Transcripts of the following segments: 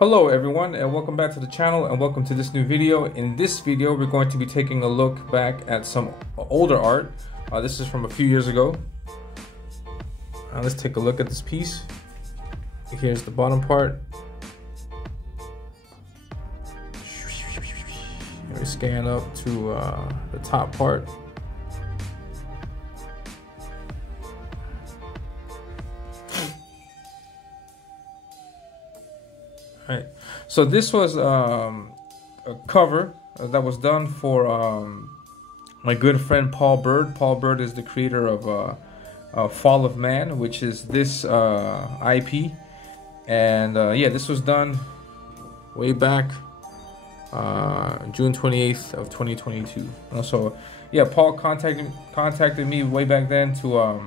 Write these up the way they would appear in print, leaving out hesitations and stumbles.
Hello everyone, and welcome back to the channel, and welcome to this new video. In this video we're going to be taking a look back at some older art. This is from a few years ago. Let's take a look at this piece. Here's the bottom part. Let me scan up to the top part. Right. So this was a cover that was done for my good friend Paul Bird. Paul Bird is the creator of Fall of Man, which is this IP. And yeah, this was done way back June 28th of 2022. So yeah, Paul contacted me way back then to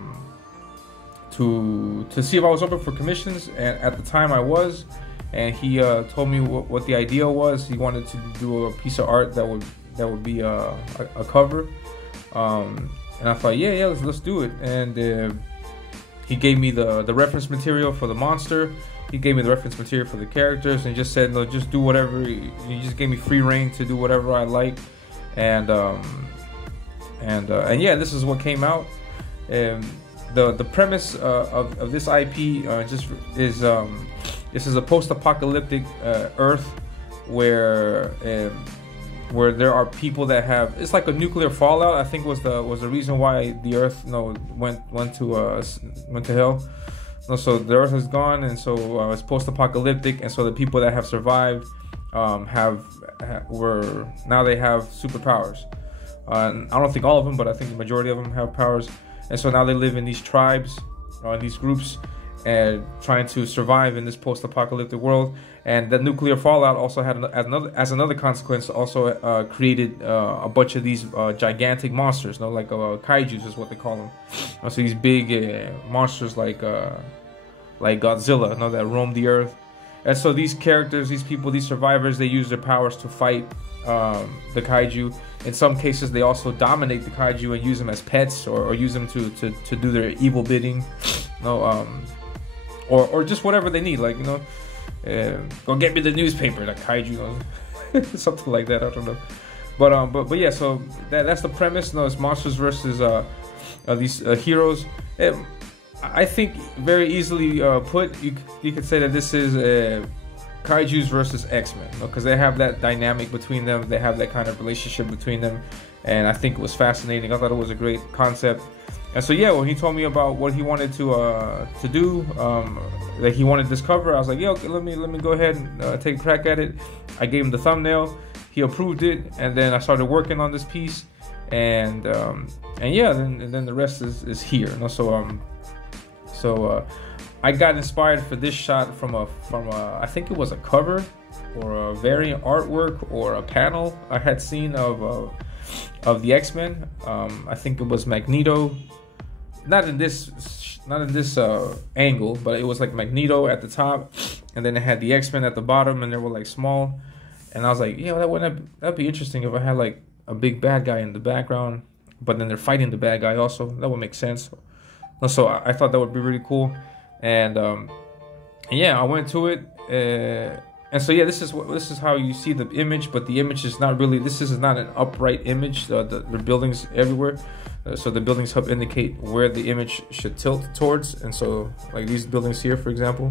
see if I was open for commissions, and at the time I was. And he told me what the idea was. He wanted to do a piece of art that would be a cover, and I thought, yeah, let's do it. And he gave me the reference material for the monster. He gave me the reference material for the characters, and just said, no, just do whatever. He just gave me free reign to do whatever I like. And yeah, this is what came out. The premise of this IP just is. This is a post-apocalyptic Earth where there are people that have. It's like a nuclear fallout. I think was the reason why the Earth went to hell. So the Earth is gone, and so it's post-apocalyptic, and so the people that have survived now they have superpowers. I don't think all of them, but I think the majority of them have powers, and so now they live in these tribes, in these groups, and trying to survive in this post-apocalyptic world. And that nuclear fallout also had another consequence, also created a bunch of these gigantic monsters, like kaijus is what they call them. So these big monsters like Godzilla, that roam the earth. And so these characters, these people, these survivors, they use their powers to fight the kaiju. In some cases, they also dominate the kaiju and use them as pets, or use them to do their evil bidding. Or just whatever they need, go get me the newspaper, like kaiju, something like that. I don't know, but yeah. So that's the premise. It's monsters versus these heroes. I think very easily put. You could say that this is kaijus versus X-Men, because they have that dynamic between them. They have that kind of relationship between them, and I think it was fascinating. I thought it was a great concept. And so yeah, when he told me about what he wanted to do, that he wanted this cover, I was like, yeah, okay, let me go ahead and take a crack at it. I gave him the thumbnail, he approved it, and then I started working on this piece, and yeah, then the rest is here. So I got inspired for this shot from a I think it was a cover or a variant artwork or a panel I had seen of the X-Men. I think it was Magneto. Not in this angle, but it was like Magneto at the top, and then it had the X-Men at the bottom, and they were like small. And I was like, yeah, that'd be interesting if I had like a big bad guy in the background, but then they're fighting the bad guy also. That would make sense. So I thought that would be really cool, and yeah, I went to it. And so yeah, this is how you see the image, but the image is not really. This is not an upright image. The buildings everywhere. So the buildings help indicate where the image should tilt towards, and so like these buildings here, for example,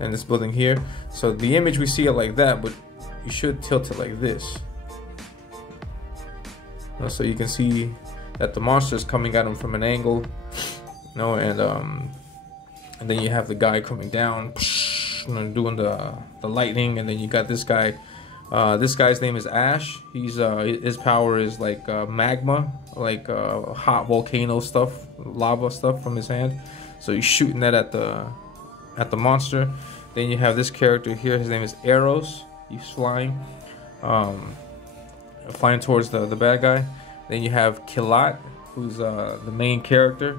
and this building here. So the image, we see it like that, but you should tilt it like this. So you can see that the monster is coming at him from an angle, and then you have the guy coming down, doing the lightning, and then you got this guy. This guy's name is Ash. He's his power is like magma, like hot volcano stuff, lava stuff from his hand. So he's shooting that at the monster. Then you have this character here. His name is Eros. He's flying towards the bad guy. Then you have Kilat, who's the main character,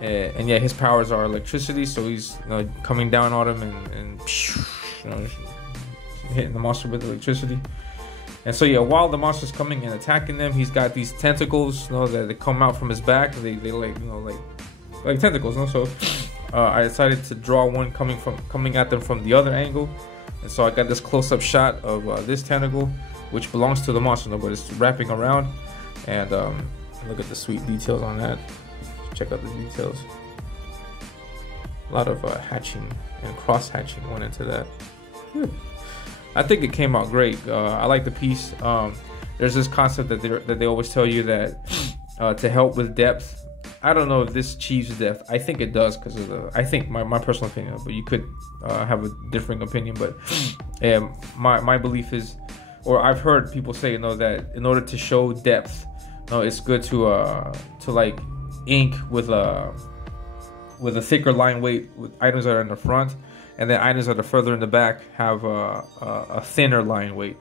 and yeah, his powers are electricity. So he's coming down on him and hitting the monster with electricity. And so yeah, while the monster's coming and attacking them, he's got these tentacles, that come out from his back. They like tentacles. So I decided to draw one coming at them from the other angle. And so I got this close-up shot of this tentacle, which belongs to the monster, but it's wrapping around. And look at the sweet details on that. Check out the details. A lot of hatching and cross-hatching went into that. I think it came out great. I like the piece. There's this concept that they always tell you that to help with depth. I don't know if this achieves depth. I think it does because of the. I think my personal opinion, but you could have a differing opinion. But my belief is, or I've heard people say, that in order to show depth, it's good to like ink with a thicker line weight with items that are in the front, and then items that are further in the back have a thinner line weight.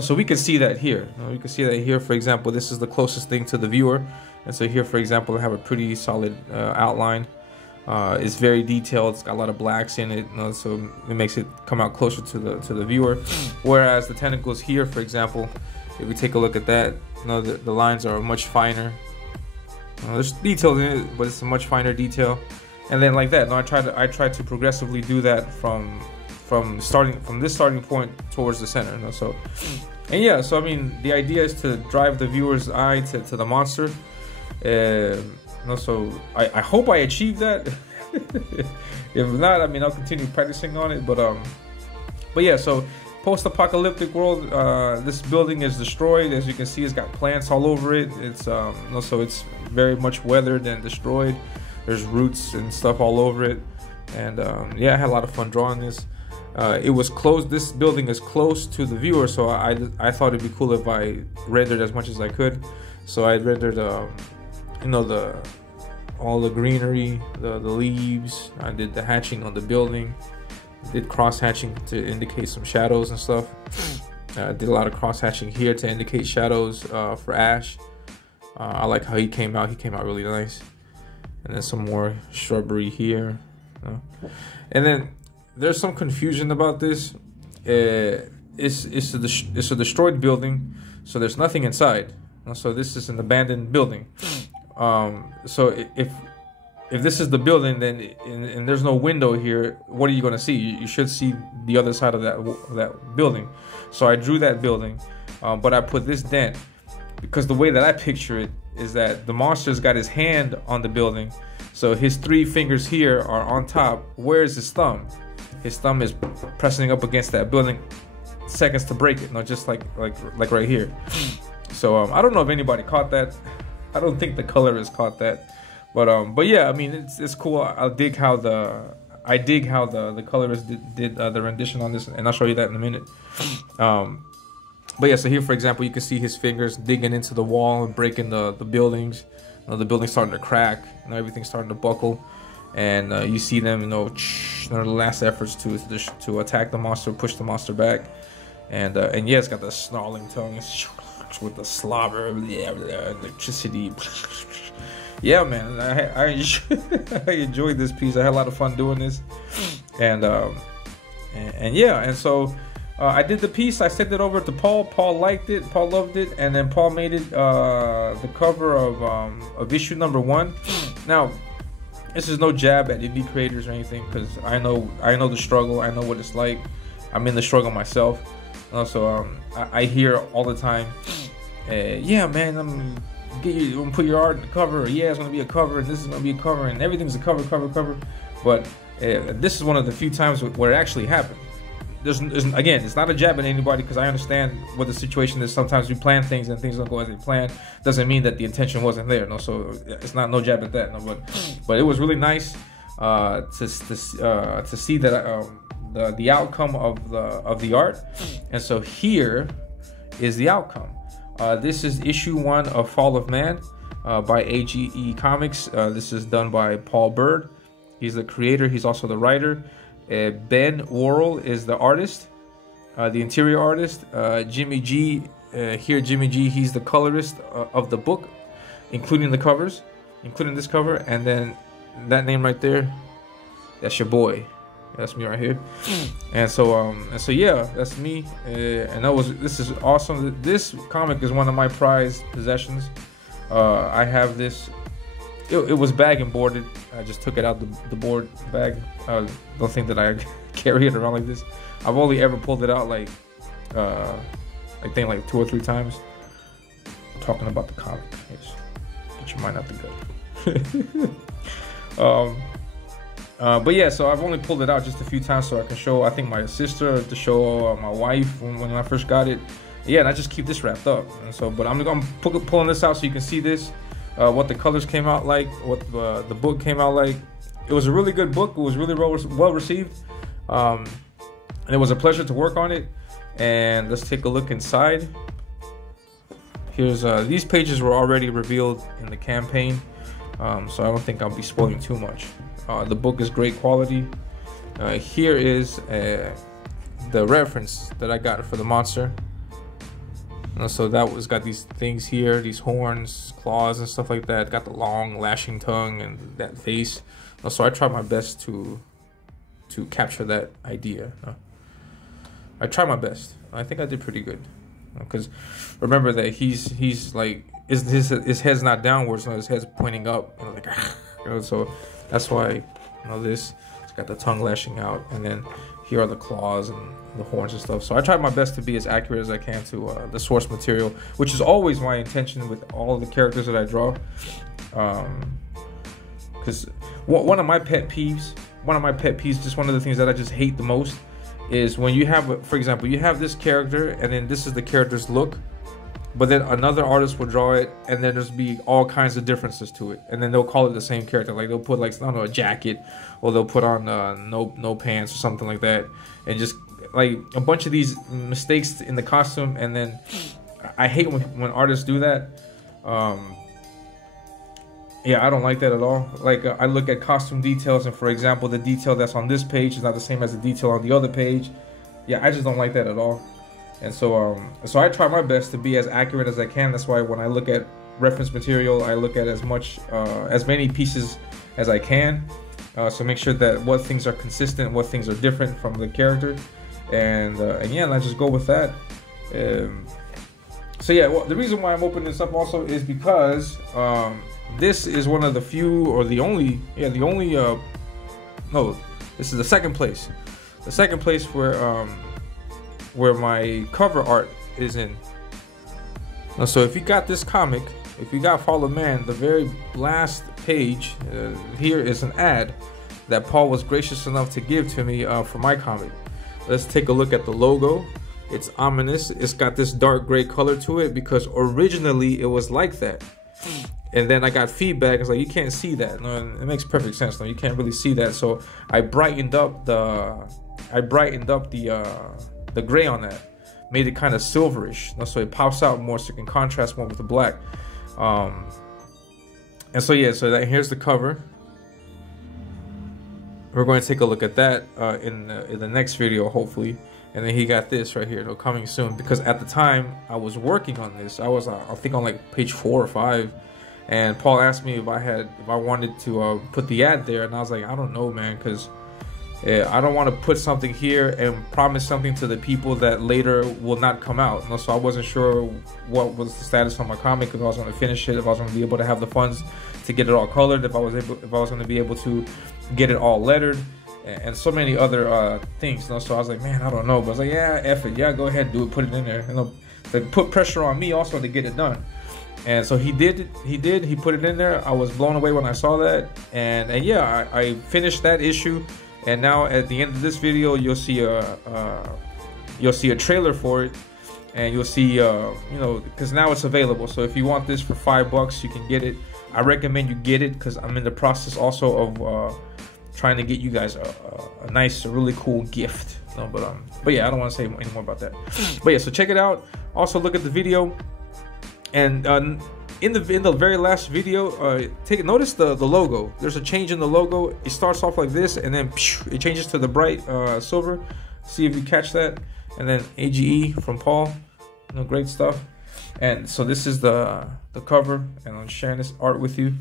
So we can see that here. We can see that here, for example, this is the closest thing to the viewer. And so here, for example, I have a pretty solid outline. It's very detailed. It's got a lot of blacks in it, so it makes it come out closer to the viewer. Whereas the tentacles here, for example, if we take a look at that, the lines are much finer. There's detail in it, but it's a much finer detail. And then like that, I try to progressively do that from this starting point towards the center. So, and yeah, so I mean, the idea is to drive the viewer's eye to the monster. So I hope I achieve that. If not, I mean, I'll continue practicing on it. But yeah, so post-apocalyptic world. This building is destroyed. As you can see, it's got plants all over it. It's so it's very much weathered and destroyed. There's roots and stuff all over it. And yeah, I had a lot of fun drawing this. It was close. This building is close to the viewer, so I thought it'd be cool if I rendered as much as I could. So I rendered, all the greenery, the leaves. I did the hatching on the building. Did cross hatching to indicate some shadows and stuff. I did a lot of cross hatching here to indicate shadows for Ash. I like how he came out. He came out really nice. And then some more shrubbery here. And then there's some confusion about this. It's a destroyed building, so there's nothing inside. So this is an abandoned building. So if this is the building, then and there's no window here, what are you going to see? You should see the other side of that building. So I drew that building, but I put this dent because the way that I picture it is that the monster's got his hand on the building. So his 3 fingers here are on top. Where is his thumb? His thumb is pressing up against that building, seconds to break it. Just like right here. So I don't know if anybody caught that. I don't think the colorist caught that. But yeah, I mean, it's cool. I dig how the colorist did the rendition on this, and I'll show you that in a minute. But yeah, so here, for example, you can see his fingers digging into the wall and breaking the buildings. The building's starting to crack, everything's starting to buckle, and you see them, their last efforts to attack the monster, push the monster back, and yeah, it's got the snarling tongue with the slobber, electricity. Yeah, man, I enjoyed this piece. I had a lot of fun doing this, and yeah, and so I did the piece. I sent it over to Paul. Paul liked it. Paul loved it, and then Paul made it the cover of issue number 1. Now, this is no jab at indie creators or anything, because I know the struggle. I know what it's like. I'm in the struggle myself. Also, I hear all the time, yeah, man, I'm gonna put your art in the cover. Yeah, it's gonna be a cover, and this is gonna be a cover, and everything's a cover. But this is one of the few times where it actually happened. Again, it's not a jab at anybody, because I understand what the situation is. Sometimes we plan things and things don't go as they plan. Doesn't mean that the intention wasn't there. So it's not no jab at that. But it was really nice to see that the outcome of the art. And so here is the outcome. This is issue 1 of Fall of Man by AGE Comics. This is done by Paul Bird. He's the creator. He's also the writer. Ben Worrell is the artist, the interior artist. Jimmy G, Jimmy G, he's the colorist of the book, including the covers, including this cover. And then that name right there, that's your boy. That's me right here. And so yeah, that's me. And this is awesome. This comic is one of my prized possessions. I have this. It was bag and boarded. I just took it out the board bag. Don't think that I carry it around like this. I've only ever pulled it out like I think like 2 or 3 times. I'm talking about the comic. Get your mind out the gut. But yeah, so I've only pulled it out just a few times so I can show, I think, my sister, to show my wife when I first got it. Yeah, and I just keep this wrapped up. And so, but I'm pulling this out so you can see this, what the colors came out like, what the book came out like. It was a really good book. It was really well received. And it was a pleasure to work on it. And let's take a look inside. Here's these pages were already revealed in the campaign, so I don't think I'll be spoiling too much. The book is great quality. Here is the reference that I got for the monster. So that was got these things here, these horns, claws, and stuff like that. Got the long lashing tongue and that face. So I tried my best to capture that idea. I tried my best. I think I did pretty good. Because remember that he's like his head's not downwards, no, his head's pointing up. And like, you know, so that's why, you know, this it's got the tongue lashing out, and then here are the claws and the horns and stuff. So I tried my best to be as accurate as I can to the source material, which is always my intention with all of the characters that I draw. Because one of my pet peeves, just one of the things that I just hate the most, is when you have, for example, you have this character and then this is the character's look, but then another artist will draw it and then there's be all kinds of differences to it, and then they'll call it the same character. Like they'll put, like, I don't know, a jacket, or they'll put on no pants or something like that, and just like a bunch of these mistakes in the costume. And then I hate when artists do that. Yeah, I don't like that at all. Like, I look at costume details, and for example, the detail that's on this page is not the same as the detail on the other page. Yeah, I just don't like that at all. And so, so I try my best to be as accurate as I can. That's why when I look at reference material, I look at as many pieces as I can. So make sure that what things are consistent, what things are different from the character, and yeah, and I just go with that. So yeah, well, the reason why I'm opening this up also is because this is one of the few, or the only, no, this is the second place where my cover art is in. Now, so if you got this comic, if you got Fall of Man, the very last page, here is an ad that Paul was gracious enough to give to me for my comic. Let's take a look at the logo. It's ominous. It's got this dark gray color to it because originally it was like that. And then I got feedback. It's like, you can't see that. No, it makes perfect sense. No, you can't really see that. So I brightened up the gray on that, made it kind of silverish. So it pops out more, so it can contrast more with the black. And so yeah, so here's the cover. We're going to take a look at that in the next video, hopefully. And then he got this right here, coming soon. Because at the time I was working on this, I was I think on like page 4 or 5. And Paul asked me if I wanted to put the ad there, and I was like, I don't know, man, because I don't want to put something here and promise something to the people that later will not come out. So I wasn't sure what was the status on my comic, if I was going to finish it, if I was going to be able to have the funds to get it all colored, if I was going to be able to get it all lettered, and so many other things. So I was like, man, I don't know. But I was like, yeah, F it, yeah, go ahead, do it, put it in there, like put pressure on me also to get it done. And so he did. He put it in there. I was blown away when I saw that, and yeah, I finished that issue. And now at the end of this video, you'll see a trailer for it, and you'll see because now it's available. So if you want this for $5, you can get it. I recommend you get it because I'm in the process also of trying to get you guys a nice, really cool gift. But yeah, I don't want to say any more about that. But yeah, so check it out. Also look at the video. And in the very last video, notice the logo. There's a change in the logo. It starts off like this, and then it changes to the bright silver. See if you catch that. And then AGE from Paul, great stuff. And so this is the cover, and I'm sharing this art with you.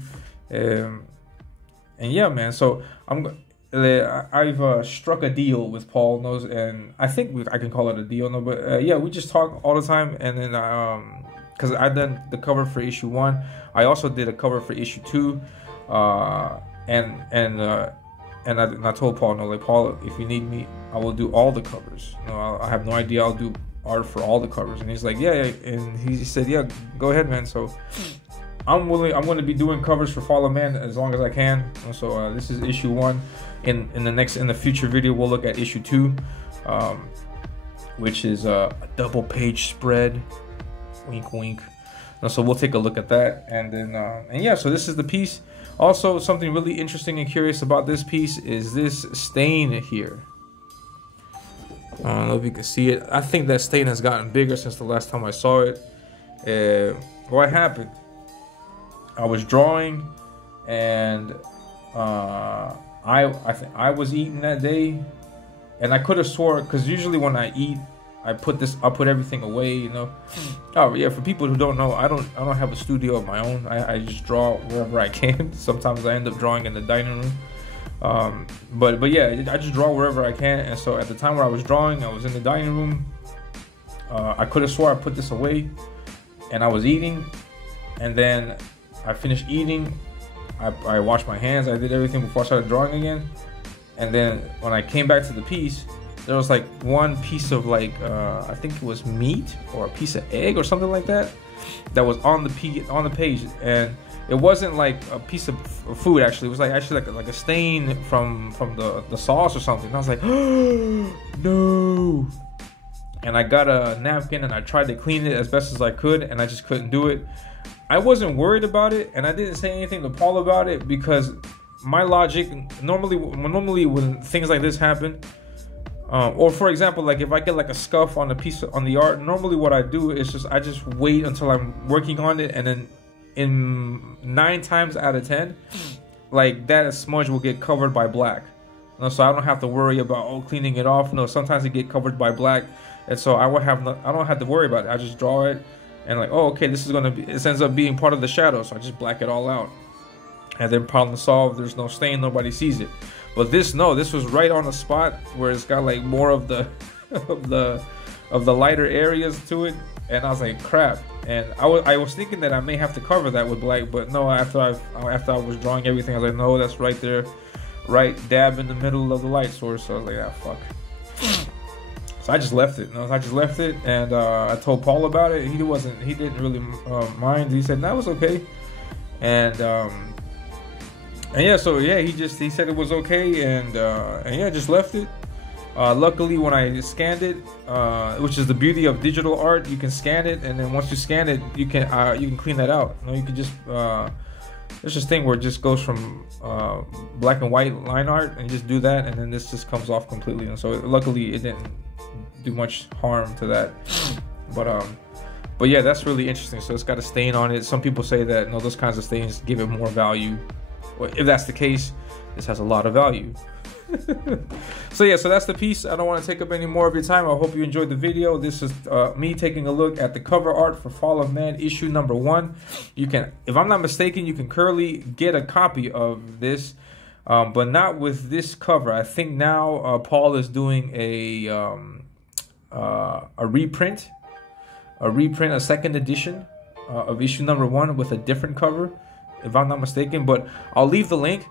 And yeah, man. So I've struck a deal with Paul, and I think I can call it a deal. No, but yeah, we just talk all the time, and then because I done the cover for issue 1, I also did a cover for issue 2, and And I told Paul, no, like, Paul, if you need me, I will do all the covers. You know, I have no idea. I'll do art for all the covers. And he's like, yeah. And he said, yeah, go ahead, man. So I'm willing. I'm going to be doing covers for Fall of Man as long as I can. And so this is issue 1. In the future video, we'll look at issue 2, which is a double page spread. Wink, wink. And so we'll take a look at that. And then and yeah, so this is the piece. Also, something really interesting and curious about this piece is this stain here. I don't know if you can see it. I think that stain has gotten bigger since the last time I saw it. What happened? I was drawing, and I was eating that day, and I could have swore, because usually when I eat, I put everything away, you know. Oh yeah, for people who don't know, I don't have a studio of my own. I just draw wherever I can. Sometimes I end up drawing in the dining room. But yeah, I just draw wherever I can. And so at the time where I was drawing, I was in the dining room. I could have swore I put this away, and I was eating, and then I finished eating. I washed my hands. I did everything before I started drawing again. And then when I came back to the piece, there was like one piece of like I think it was meat or a piece of egg or something like that was on the page, and it wasn't like a piece of food. Actually, it was like a stain from the sauce or something. And I was like, oh, no. And I got a napkin and I tried to clean it as best as I could, and I just couldn't do it. I wasn't worried about it, and I didn't say anything to Paul about it, because my logic normally when things like this happen, or for example, like if I get like a scuff on the art, normally what I do is I just wait until I'm working on it, and then in 9 times out of 10, like that smudge will get covered by black. No, so I don't have to worry about cleaning it off. No, sometimes it get covered by black, and so I don't have to worry about it. I just draw it, and like, oh, okay, this is gonna be. It ends up being part of the shadow, so I just black it all out, and then problem solved. There's no stain, nobody sees it. But this was right on the spot where it's got like more of the of the lighter areas to it, and I was like, crap. And I was thinking that I may have to cover that with black, but no. After I was drawing everything, I was like, no, that's right there, right dab in the middle of the light source. So I was like, ah, fuck. So I just left it. And I told Paul about it. He didn't really mind. He said that was okay, and yeah, so yeah, he said it was okay, and yeah, just left it. Luckily, when I scanned it, which is the beauty of digital art, you can scan it, and then once you scan it, you can clean that out. You know, you can just there's this thing where it just goes from black and white line art, and you just do that, and then this just comes off completely. And so luckily, it didn't do much harm to that. But yeah, that's really interesting. So it's got a stain on it. Some people say that no, those kinds of stains give it more value. Well, if that's the case, this has a lot of value. So yeah, so that's the piece. I don't want to take up any more of your time. I hope you enjoyed the video. This is me taking a look at the cover art for Fall of Man issue number 1. You can, if I'm not mistaken, you can currently get a copy of this, but not with this cover. I think now Paul is doing a reprint, a second edition of issue number 1 with a different cover, if I'm not mistaken. But I'll leave the link.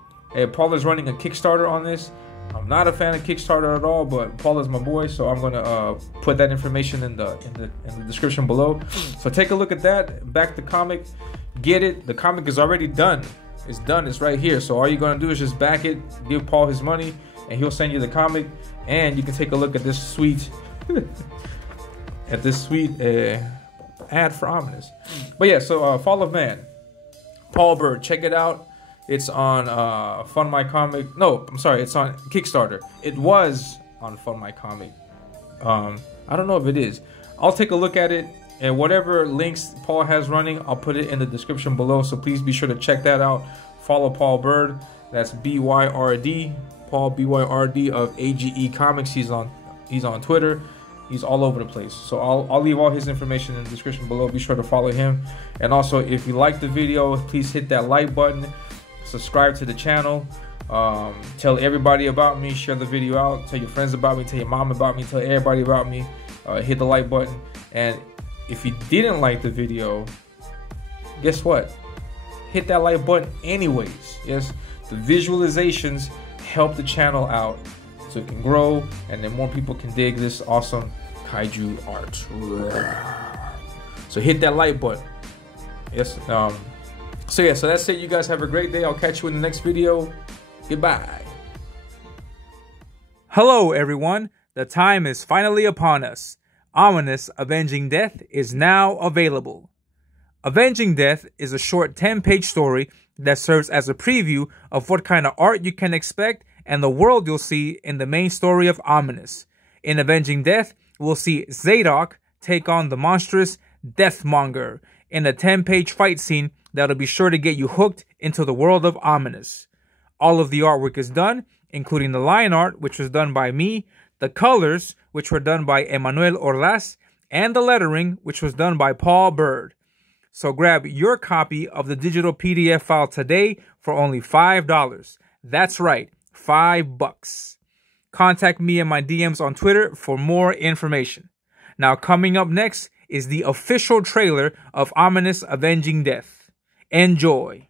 Paul is running a Kickstarter on this. I'm not a fan of Kickstarter at all, but Paul is my boy, so I'm gonna put that information in the description below. So take a look at that. Back the comic, get it. The comic is already done. It's done. It's right here. So all you're gonna do is just back it, give Paul his money, and he'll send you the comic. And you can take a look at this sweet, ad for Ominous. But yeah, so Fall of Man, Paul Byrd, check it out. It's on Fund My Comic. No, I'm sorry, it's on Kickstarter. It was on Fund My Comic. I don't know if it is. I'll take a look at it, and whatever links Paul has running, I'll put it in the description below. So please be sure to check that out. Follow Paul Byrd. That's BYRD, Paul BYRD of AGE Comics. He's on Twitter. He's all over the place. So I'll leave all his information in the description below. Be sure to follow him. And also, if you like the video, please hit that like button. Subscribe to the channel. Tell everybody about me. Share the video out. Tell your friends about me. Tell your mom about me. Tell everybody about me. Hit the like button. And if you didn't like the video, guess what? Hit that like button anyways. Yes, the visualizations help the channel out so it can grow, and then more people can dig this awesome kaiju art. So hit that like button. Yes. So yeah, so that's it. You guys have a great day. I'll catch you in the next video. Goodbye. Hello, everyone. The time is finally upon us. Ominous Avenging Death is now available. Avenging Death is a short 10-page story that serves as a preview of what kind of art you can expect and the world you'll see in the main story of Ominous. In Avenging Death, we'll see Zadok take on the monstrous Deathmonger in a 10-page fight scene that'll be sure to get you hooked into the world of Ominous. All of the artwork is done, including the line art, which was done by me, the colors, which were done by Emmanuel Orlas, and the lettering, which was done by Paul Bird. So grab your copy of the digital PDF file today for only $5. That's right, $5. Contact me in my DMs on Twitter for more information. Now, coming up next is the official trailer of Ominous Avenging Death. Enjoy.